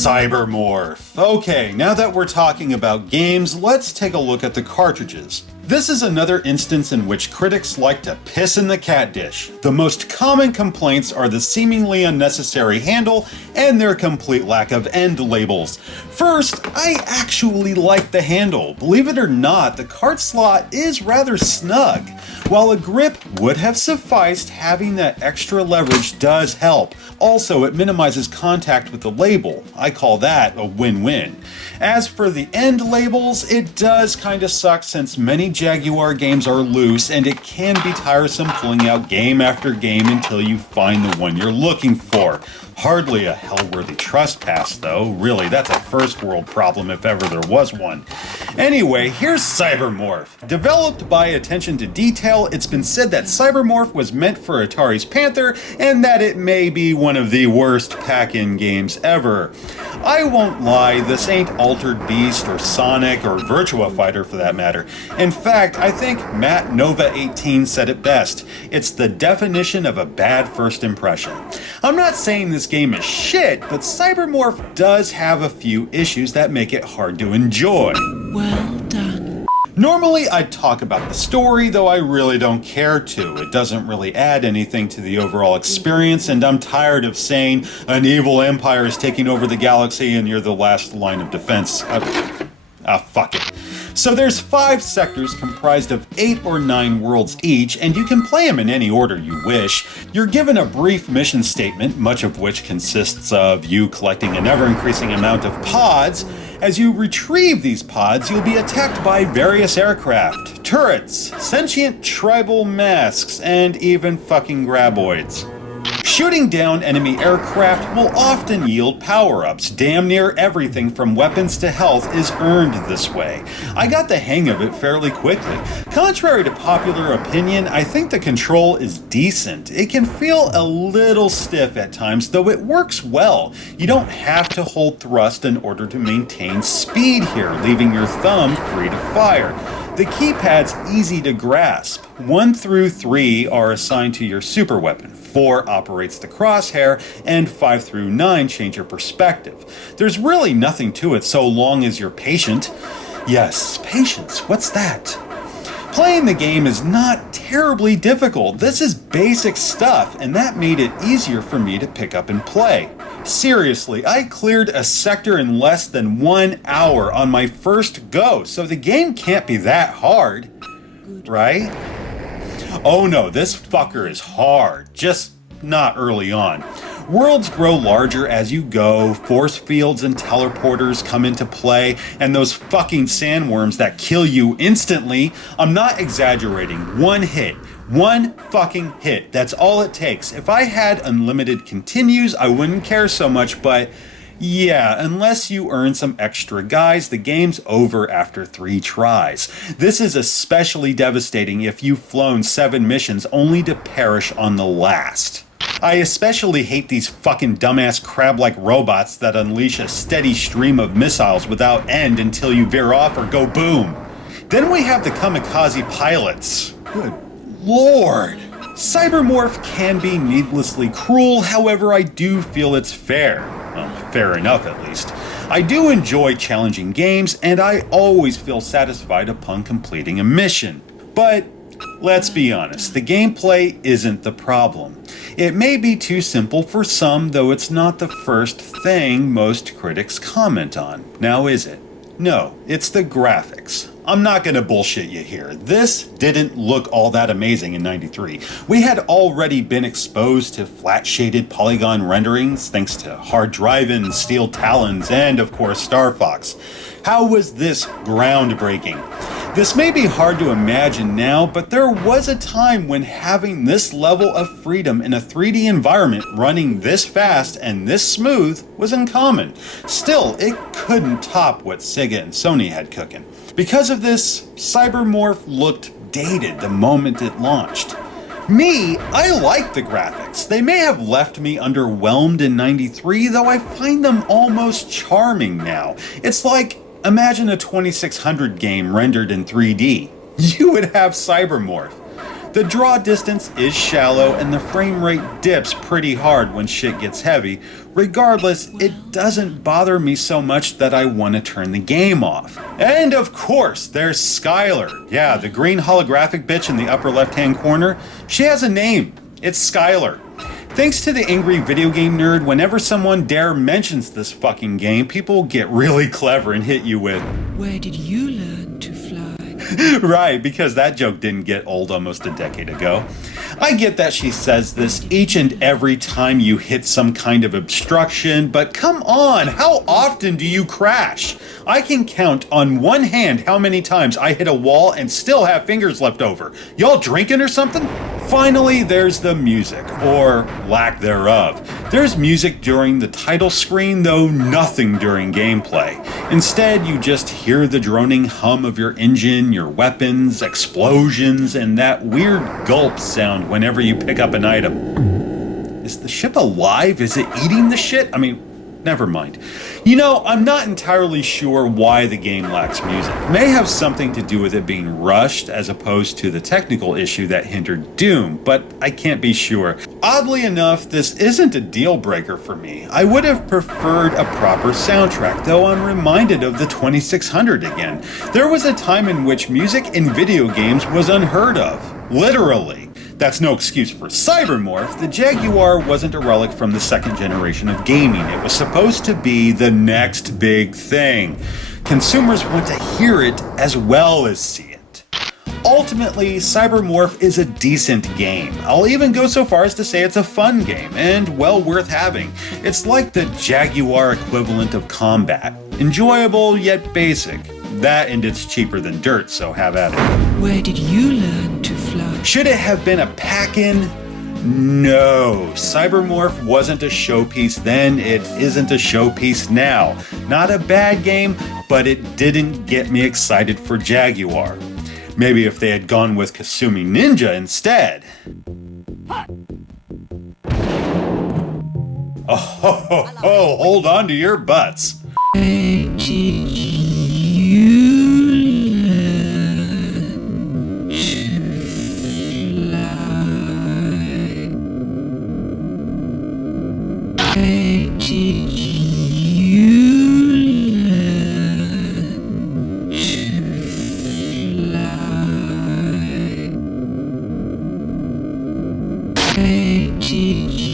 Cybermorph. Okay, now that we're talking about games, let's take a look at the cartridges. This is another instance in which critics like to piss in the cat dish. The most common complaints are the seemingly unnecessary handle and their complete lack of end labels. First, I actually like the handle. Believe it or not, the cart slot is rather snug. While a grip would have sufficed, having that extra leverage does help. Also, it minimizes contact with the label. I call that a win-win. As for the end labels, it does kinda suck since many Jaguar games are loose and it can be tiresome pulling out game after game until you find the one you're looking for. Hardly a hell-worthy trespass though, really, that's a first world problem if ever there was one. Anyway, here's Cybermorph. Developed by Attention to Detail, it's been said that Cybermorph was meant for Atari's Panther and that it may be one of the worst pack-in games ever. I won't lie, this ain't Altered Beast or Sonic or Virtua Fighter for that matter. In fact, I think Matt Nova18 said it best. It's the definition of a bad first impression. I'm not saying this game is shit, but Cybermorph does have a few issues that make it hard to enjoy. Well done. Normally I'd talk about the story, though I really don't care to. It doesn't really add anything to the overall experience, and I'm tired of saying an evil empire is taking over the galaxy and you're the last line of defense. Fuck it. So there's 5 sectors comprised of 8 or 9 worlds each, and you can play them in any order you wish. You're given a brief mission statement, much of which consists of you collecting an ever-increasing amount of pods. As you retrieve these pods, you'll be attacked by various aircraft, turrets, sentient tribal masks, and even fucking graboids. Shooting down enemy aircraft will often yield power-ups. Damn near everything from weapons to health is earned this way. I got the hang of it fairly quickly. Contrary to popular opinion, I think the control is decent. It can feel a little stiff at times, though it works well. You don't have to hold thrust in order to maintain speed here, leaving your thumb free to fire. The keypad's easy to grasp. 1 through 3 are assigned to your super weapon. 4 operates the crosshair, and 5 through 9 change your perspective. There's really nothing to it so long as you're patient. Yes, patience, what's that? Playing the game is not terribly difficult. This is basic stuff, and that made it easier for me to pick up and play. Seriously, I cleared a sector in less than 1 hour on my first go, so the game can't be that hard, right? Oh no, this fucker is hard, just not early on. Worlds grow larger as you go, force fields and teleporters come into play, and those fucking sandworms that kill you instantly. I'm not exaggerating, 1 hit. 1 fucking hit, that's all it takes. If I had unlimited continues, I wouldn't care so much, but yeah, unless you earn some extra guys, the game's over after 3 tries. This is especially devastating if you've flown 7 missions only to perish on the last. I especially hate these fucking dumbass crab-like robots that unleash a steady stream of missiles without end until you veer off or go boom. Then we have the kamikaze pilots. Good Lord. Cybermorph can be needlessly cruel, however I do feel it's fair. Well, fair enough at least. I do enjoy challenging games, and I always feel satisfied upon completing a mission. But let's be honest, the gameplay isn't the problem. It may be too simple for some, though it's not the first thing most critics comment on. Now is it? No, it's the graphics. I'm not gonna bullshit you here. This didn't look all that amazing in '93. We had already been exposed to flat-shaded polygon renderings thanks to Hard Drivin', Steel Talons, and of course Star Fox. How was this groundbreaking? This may be hard to imagine now, but there was a time when having this level of freedom in a 3D environment running this fast and this smooth was uncommon. Still, it couldn't top what Sega and Sony had cooking. Because of this, Cybermorph looked dated the moment it launched. Me, I like the graphics. They may have left me underwhelmed in '93, though I find them almost charming now. It's like, imagine a 2600 game rendered in 3D. You would have Cybermorph. The draw distance is shallow and the frame rate dips pretty hard when shit gets heavy. Regardless, it doesn't bother me so much that I want to turn the game off. And of course, there's Skylar. Yeah, the green holographic bitch in the upper left-hand corner. She has a name. It's Skylar. Thanks to the angry video game nerd, whenever someone dare mentions this fucking game, people get really clever and hit you with, Where did you learn to fly? right, because that joke didn't get old almost a decade ago. I get that she says this each and every time you hit some kind of obstruction, but come on, how often do you crash? I can count on one hand how many times I hit a wall and still have fingers left over. Y'all drinking or something? Finally, there's the music, or lack thereof. There's music during the title screen, though nothing during gameplay. Instead, you just hear the droning hum of your engine, your weapons, explosions, and that weird gulp sound whenever you pick up an item. Is the ship alive? Is it eating the shit? I mean, never mind. You know, I'm not entirely sure why the game lacks music. It may have something to do with it being rushed as opposed to the technical issue that hindered Doom, but I can't be sure. Oddly enough, this isn't a deal breaker for me. I would have preferred a proper soundtrack, though I'm reminded of the 2600 again. There was a time in which music in video games was unheard of. Literally. That's no excuse for Cybermorph. The Jaguar wasn't a relic from the second generation of gaming. It was supposed to be the next big thing. Consumers want to hear it as well as see it. Ultimately, Cybermorph is a decent game. I'll even go so far as to say it's a fun game, and well worth having. It's like the Jaguar equivalent of combat. Enjoyable, yet basic. That and it's cheaper than dirt, so have at it. Where did you learn to fly? Should it have been a pack-in? No. Cybermorph wasn't a showpiece then, it isn't a showpiece now. Not a bad game, but it didn't get me excited for Jaguar. Maybe if they had gone with Kasumi Ninja instead. Oh, hold on to your butts. Where did you learn to fly? Where did you learn to fly? Where did you